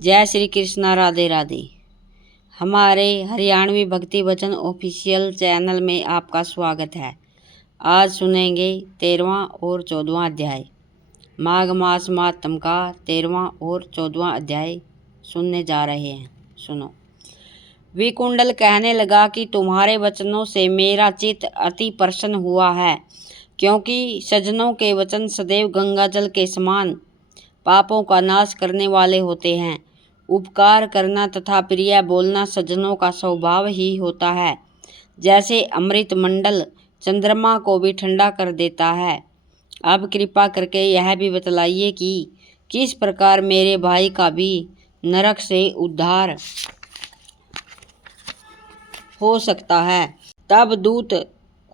जय श्री कृष्णा, राधे राधे। हमारे हरियाणवी भक्ति वचन ऑफिशियल चैनल में आपका स्वागत है। आज सुनेंगे 13वां और 14वां अध्याय। माघ मास मातम का 13वां और 14वां अध्याय सुनने जा रहे हैं। सुनो। विकुंडल कहने लगा कि तुम्हारे वचनों से मेरा चित्त अति प्रसन्न हुआ है, क्योंकि सज्जनों के वचन सदैव गंगाजल के समान पापों का नाश करने वाले होते हैं। उपकार करना तथा प्रिय बोलना सज्जनों का स्वभाव ही होता है। जैसे अमृत मंडल चंद्रमा को भी ठंडा कर देता है। अब कृपा करके यह भी बतलाइए कि किस प्रकार मेरे भाई का भी नरक से उद्धार हो सकता है। तब दूत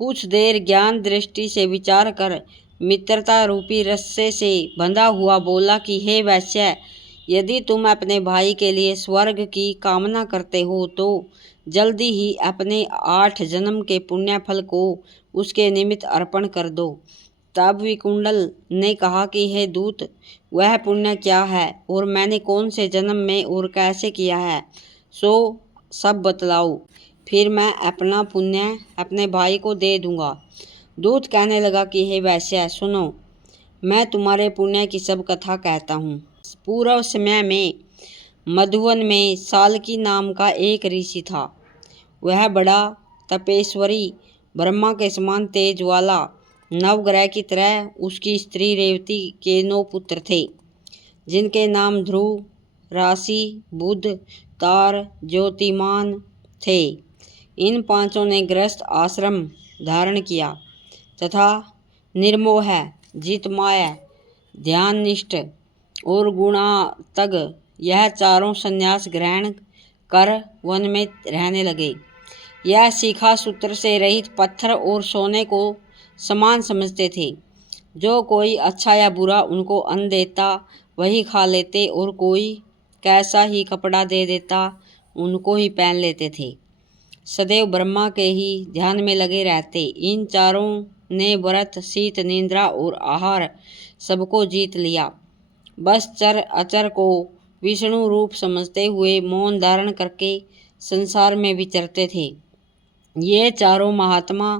कुछ देर ज्ञान दृष्टि से विचार कर मित्रता रूपी रस्से से बंधा हुआ बोला कि हे वैश्य, यदि तुम अपने भाई के लिए स्वर्ग की कामना करते हो तो जल्दी ही अपने 8 जन्म के पुण्य फल को उसके निमित्त अर्पण कर दो। तब विकुंडल ने कहा कि हे दूत, वह पुण्य क्या है और मैंने कौन से जन्म में और कैसे किया है, सो सब बतलाओ, फिर मैं अपना पुण्य अपने भाई को दे दूंगा। दूत कहने लगा कि हे वैश्य, सुनो, मैं तुम्हारे पुण्य की सब कथा कहता हूँ। पूर्व समय में मधुवन में साल्की नाम का एक ऋषि था। वह बड़ा तपेश्वरी, ब्रह्मा के समान तेज वाला, नवग्रह की तरह उसकी स्त्री रेवती के 9 पुत्र थे, जिनके नाम ध्रुव, राशि, बुध, तार, ज्योतिमान थे। इन 5 ने गृहस्थ आश्रम धारण किया तथा निर्मोह, जितमाय, ध्याननिष्ठ और गुणातग यह 4 संन्यास ग्रहण कर वन में रहने लगे। यह शिखा सूत्र से रहित पत्थर और सोने को समान समझते थे। जो कोई अच्छा या बुरा उनको अन्न देता वही खा लेते, और कोई कैसा ही कपड़ा दे देता उनको ही पहन लेते थे। सदैव ब्रह्मा के ही ध्यान में लगे रहते। इन 4 ने व्रत, शीत, निद्रा और आहार सबको जीत लिया। बस चर अचर को विष्णु रूप समझते हुए मौन धारण करके संसार में विचरते थे। ये 4 महात्मा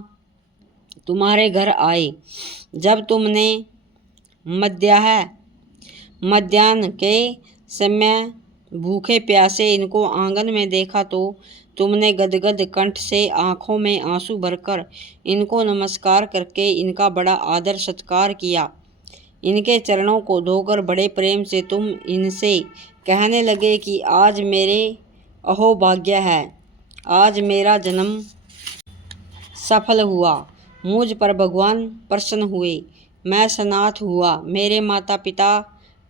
तुम्हारे घर आए। जब तुमने मध्याह्न के समय भूखे प्यासे इनको आंगन में देखा तो तुमने गदगद कंठ से आंखों में आंसू भरकर इनको नमस्कार करके इनका बड़ा आदर सत्कार किया। इनके चरणों को धोकर बड़े प्रेम से तुम इनसे कहने लगे कि आज मेरे अहोभाग्य है, आज मेरा जन्म सफल हुआ, मुझ पर भगवान प्रसन्न हुए, मैं सनाथ हुआ, मेरे माता पिता,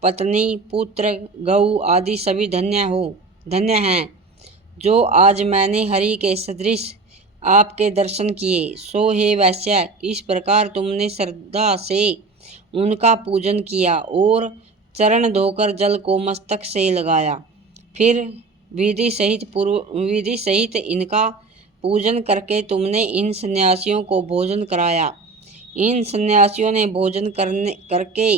पत्नी, पुत्र, गऊ आदि सभी धन्य हैं। जो आज मैंने हरि के सदृश आपके दर्शन किए, सो हे वैश्य, इस प्रकार तुमने श्रद्धा से उनका पूजन किया और चरण धोकर जल को मस्तक से लगाया। फिर विधि सहित इनका पूजन करके तुमने इन सन्यासियों को भोजन कराया। इन सन्यासियों ने भोजन करके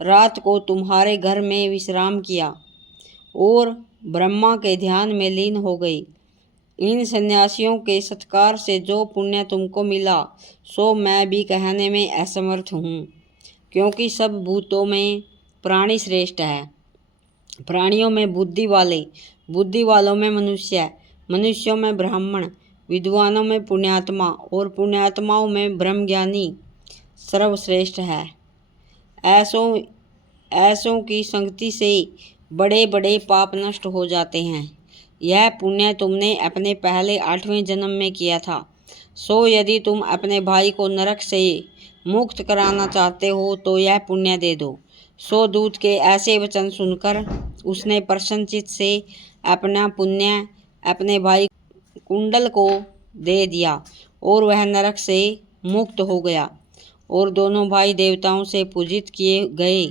रात को तुम्हारे घर में विश्राम किया और ब्रह्मा के ध्यान में लीन हो गई। इन सन्यासियों के सत्कार से जो पुण्य तुमको मिला सो मैं भी कहने में असमर्थ हूँ, क्योंकि सब भूतों में प्राणी श्रेष्ठ है। प्राणियों में बुद्धि वाले, बुद्धि वालों में मनुष्य, मनुष्यों में ब्राह्मण, विद्वानों में पुण्यात्मा और पुण्यात्माओं में ब्रह्मज्ञानी सर्वश्रेष्ठ है। ऐसों की संगति से बड़े बड़े पाप नष्ट हो जाते हैं। यह पुण्य तुमने अपने पहले 8वें जन्म में किया था। सो यदि तुम अपने भाई को नरक से मुक्त कराना चाहते हो तो यह पुण्य दे दो। सो दूत के ऐसे वचन सुनकर उसने प्रसन्नचित्त से अपना पुण्य अपने भाई कुंडल को दे दिया और वह नरक से मुक्त हो गया और दोनों भाई देवताओं से पूजित किए गए।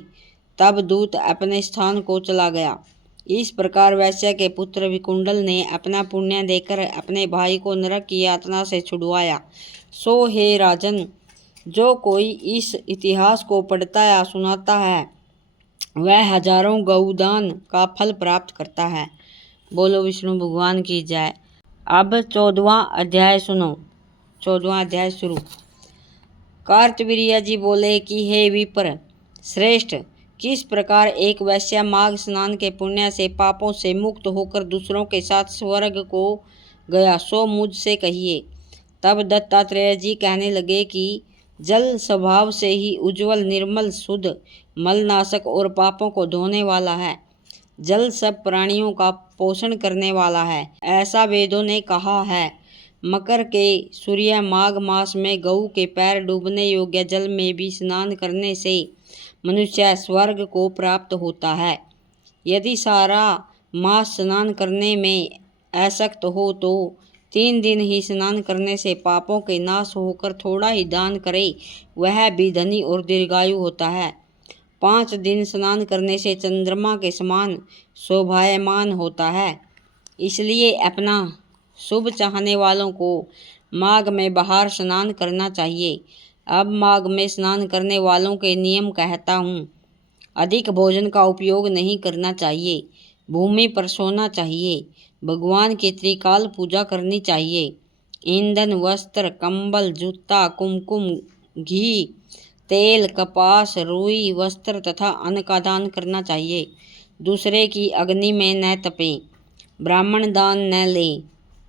तब दूत अपने स्थान को चला गया। इस प्रकार वैश्य के पुत्र विकुंडल ने अपना पुण्य देकर अपने भाई को नरक की यातना से छुड़वाया। सो हे राजन, जो कोई इस इतिहास को पढ़ता या सुनाता है वह हजारों गौदान का फल प्राप्त करता है। बोलो विष्णु भगवान की जय। अब 14वां अध्याय सुनो। 14वां अध्याय शुरू। कार्तवीर्य जी बोले कि हे विप्र श्रेष्ठ, किस प्रकार एक वैश्य माघ स्नान के पुण्य से पापों से मुक्त होकर दूसरों के साथ स्वर्ग को गया, सो मुझसे कहिए। तब दत्तात्रेय जी कहने लगे कि जल स्वभाव से ही उज्जवल, निर्मल, शुद्ध, मलनाशक और पापों को धोने वाला है। जल सब प्राणियों का पोषण करने वाला है, ऐसा वेदों ने कहा है। मकर के सूर्य माघ मास में गऊ के पैर डूबने योग्य जल में भी स्नान करने से मनुष्य स्वर्ग को प्राप्त होता है। यदि सारा मास स्नान करने में आसक्त हो तो 3 दिन ही स्नान करने से पापों के नाश होकर थोड़ा ही दान करे, वह भी धनी और दीर्घायु होता है। 5 दिन स्नान करने से चंद्रमा के समान शोभायमान होता है। इसलिए अपना शुभ चाहने वालों को माघ में बाहर स्नान करना चाहिए। अब माघ में स्नान करने वालों के नियम कहता हूँ। अधिक भोजन का उपयोग नहीं करना चाहिए। भूमि पर सोना चाहिए। भगवान की त्रिकाल पूजा करनी चाहिए। ईंधन, वस्त्र, कंबल, जूता, कुमकुम, घी, तेल, कपास, रुई, वस्त्र तथा अन्न का दान करना चाहिए। दूसरे की अग्नि में न तपें, ब्राह्मण दान न ले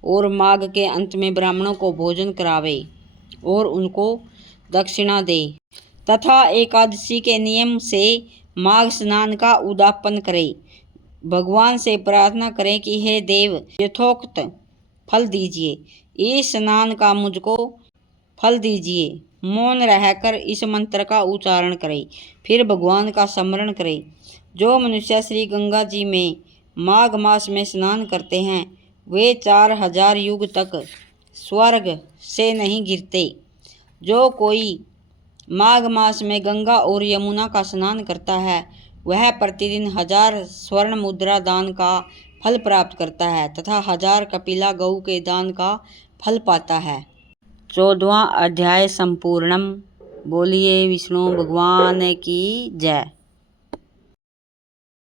और माघ के अंत में ब्राह्मणों को भोजन करावे और उनको दक्षिणा दे तथा एकादशी के नियम से माघ स्नान का उद्यापन करे। भगवान से प्रार्थना करें कि हे देव, यथोक्त फल दीजिए, इस स्नान का मुझको फल दीजिए। मौन रहकर इस मंत्र का उच्चारण करें, फिर भगवान का स्मरण करें। जो मनुष्य श्री गंगा जी में माघ मास में स्नान करते हैं, वे 4000 युग तक स्वर्ग से नहीं गिरते। जो कोई माघ मास में गंगा और यमुना का स्नान करता है, वह प्रतिदिन 1000 स्वर्ण मुद्रा दान का फल प्राप्त करता है तथा 1000 कपिला गऊ के दान का फल पाता है। 14वां अध्याय संपूर्णम। बोलिए विष्णु भगवान की जय।